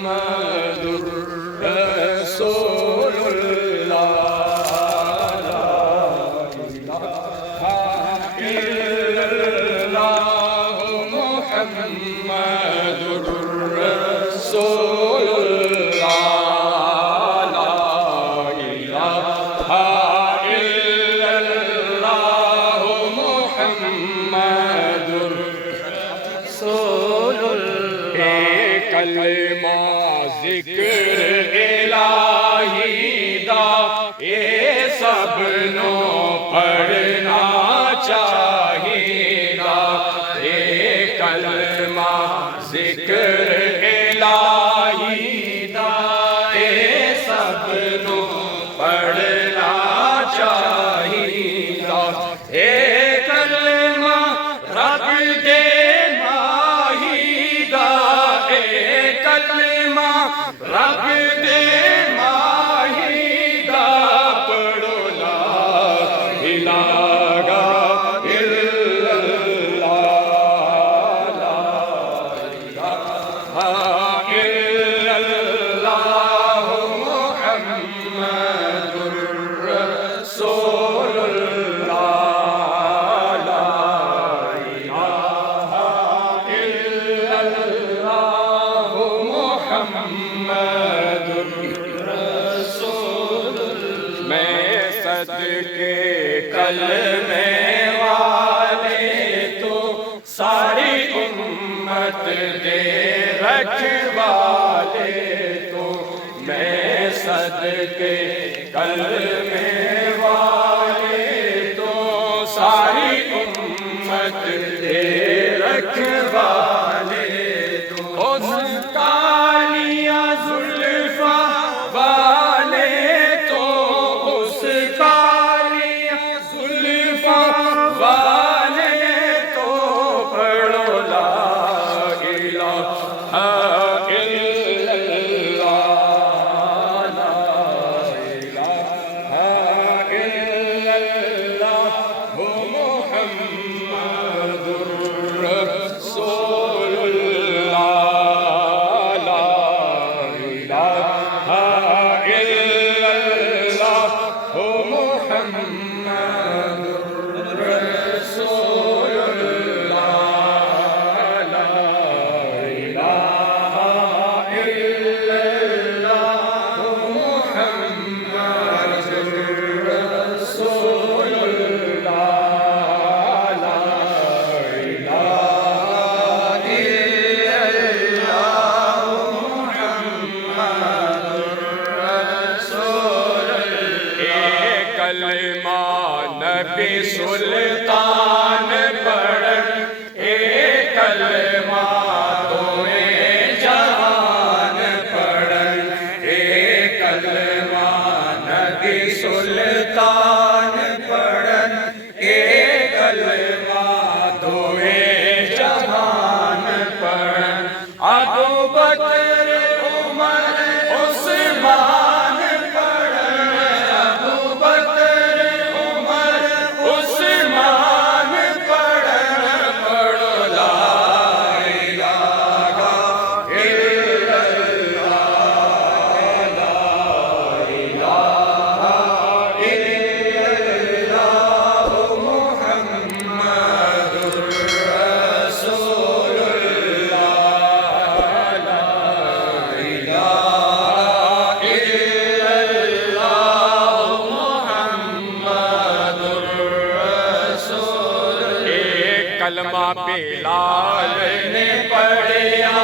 محمد رسول اللہ لا الہ الا اللہ محمد رسول اللہ لا الہ الا اللہ محمد رسول اللہ کلمہ ذکر الہی دا اے سب نو پڑھنا چاہیے گا اے کلمہ ذکر الہی دا اے سب نو پڑھنا چاہیے گا اے کلمہ رب دے رب دے ماہی دا پڑھو لا الہ الا اللہ لا الہ الا اللہ محمد رسول اللہ لا الہ الا اللہ محمد رسول اللہ میں صدقے کلمے والے تو ساری امت دے رکھوالے تو میں صدقے کلمے والے تو ساری امت دے رکھوالے تو اس کالیہ زلفا والے تو اس کالیہ زلفا والے تو پڑھو لا الہ الا اللہ لا الہ الا اللہ محمد رسول اللہ لا الہ الا اللہ محمد رسول اللہ لا الہ الا اللہ محمد رسول اللہ لا الہ الا اللہ محمد رسول اللہ ایک کلمہ نبی سلطان پڑھن ایک کلمہ دوئے جہان پڑھن ایک کلمہ نبی سلطان پڑھن ایک کلمہ دوئے جہان پڑھن ابو بکر عمر عثمان پڑھن ابو بکر عمر عثمان پڑھن پڑھو لا الہ الا اللہ لا الہ الا اللہ محمد رسول اللہ لا الہ الا اللہ محمد رسول اللہ ایک کلمہ بلال نے پڑھیا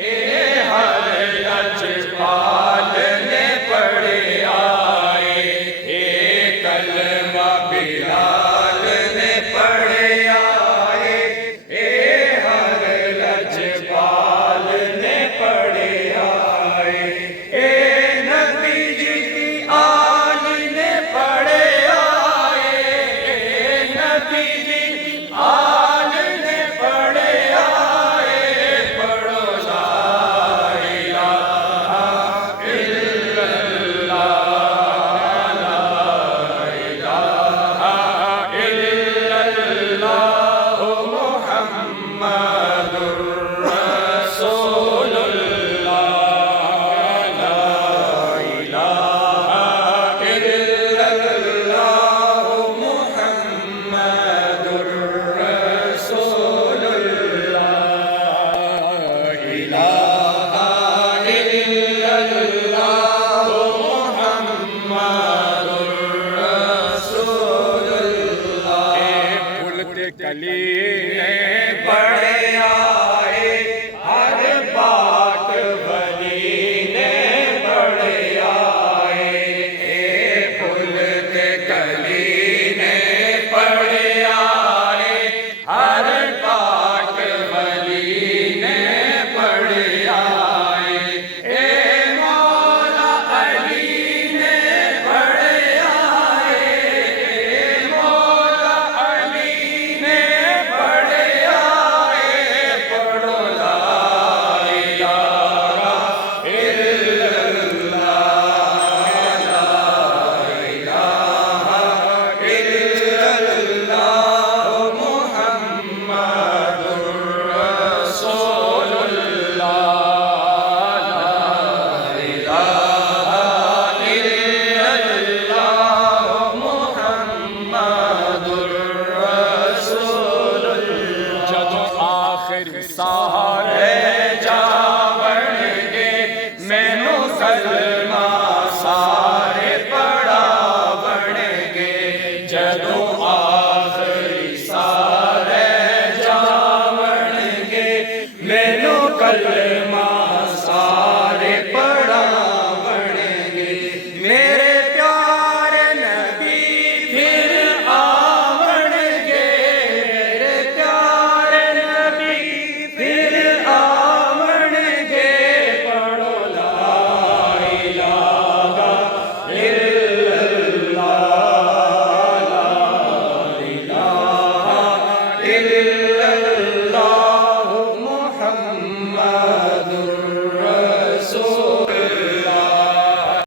اے ہر لجپال نے پڑھیا ایک کلمہ بلال نے پڑھیا اے ہر لجپال نے پڑھیا اے نبی جی کی آل نے پڑھیا اے نبی جی کی آل نے پڑھیا إلا